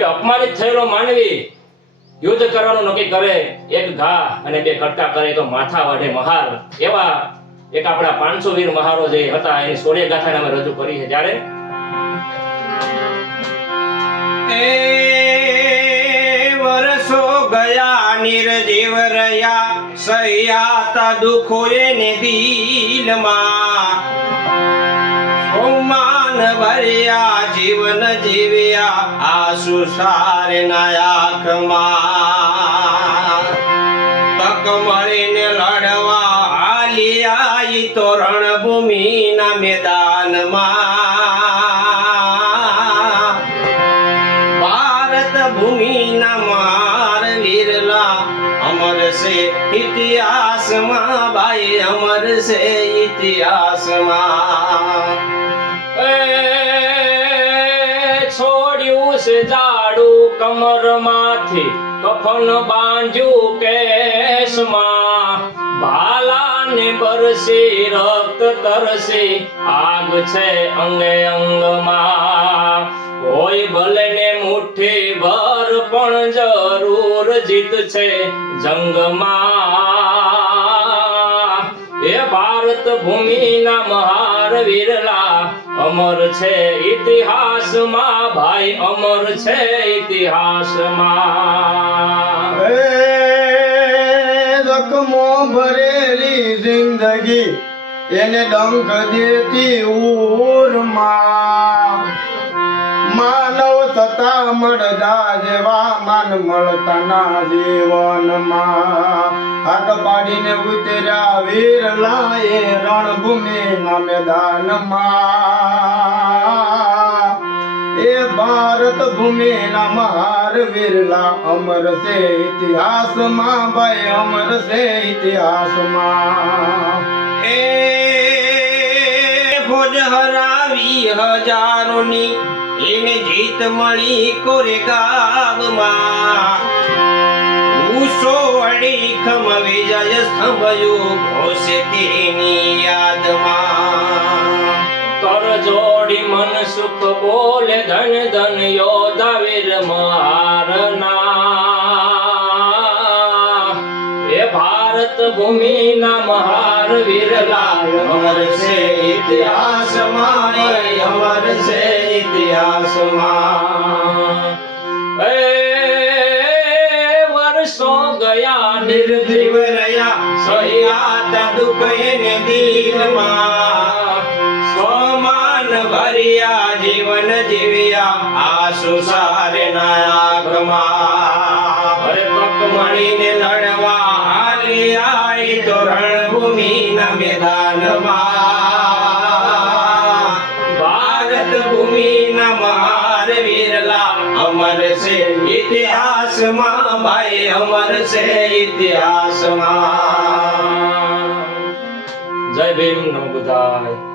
કે અપમાનિત થયેલો માનવી યુદ્ધ કરવાનું નક્કી કરે, એક ઘા અને બે કટકા કરે તો માથા વાઢે મહાર. એવા એક આપણા પાંચસો વીર મહારો જે હતા, એની સોળે ગાથાને અમે રજૂ કરી છે. ત્યારે વર્ષો ગયા નિર્જીવ રહ્યા, સહ્યાતા દુઃખો એને દિલમાં. સોમાન ભર્યા જીવન જીવ્યા આસુ સુસાર આંખમાં તક મળીને લડવા હાલી આઈ તો રણભૂમિના મેદાનમાં. ભારત ભૂમિના માર વીરલા, અમર છે ઇતિહાસમાં, ભાઈ, અમર છે ઇતિહાસમાં. છોડ્યું છે જાડું કમરમાંથી, કફન બાંધ્યું કેશમાં. ભાલાને બરસે, રક્ત તરસે, આગ છે અંગે અંગમાં. હોય ભલે ને મુઠ્ઠી ભર પણ જરૂર જીત છે જંગમાં. એ ભારત ભૂમિના મહાર વીરલા, અમર છે ઇતિહાસમાં, ભાઈ, અમર છે ઇતિહાસમાં. એ ભરેલી જિંદગી, એને ડંખ દેતી ઉરમાં થતા મળતા જેવા માન મળતા ના જીવનમાં. હાથ પાડીને ઉતર્યા વીરલા રણભૂમિ ના મેદાનમાં એ ભારત ભૂમિના મહાર વીરલા અમર છે ઇતિહાસમાં, ભાઈ અમર છે ઇતિહાસમાં. એ ફોજ હરાવી હજારોની એને જીત મળી કોરે ગામમાં. ઉસો અડીખમ વિજય સ્તંભયું ઘોષે તેની યાદમાં. કર જોડી મન સુખ બોલે ધન ધન યોધા વીર મહારના એ ભારત ભૂમિના મહાર વીરલા અમર છે ઇતિહાસમાં એ અમર છે ઇતિહાસમાં એ વર્ષો લડવા હાલી આઈ તો રણભૂમિના મેદાનમાં. ભારત વીરલા અમર છે ઇતિહાસમાં ભાઈ અમર છે ઇતિહાસમાં. જય ભીમ નો બુદ્ધાય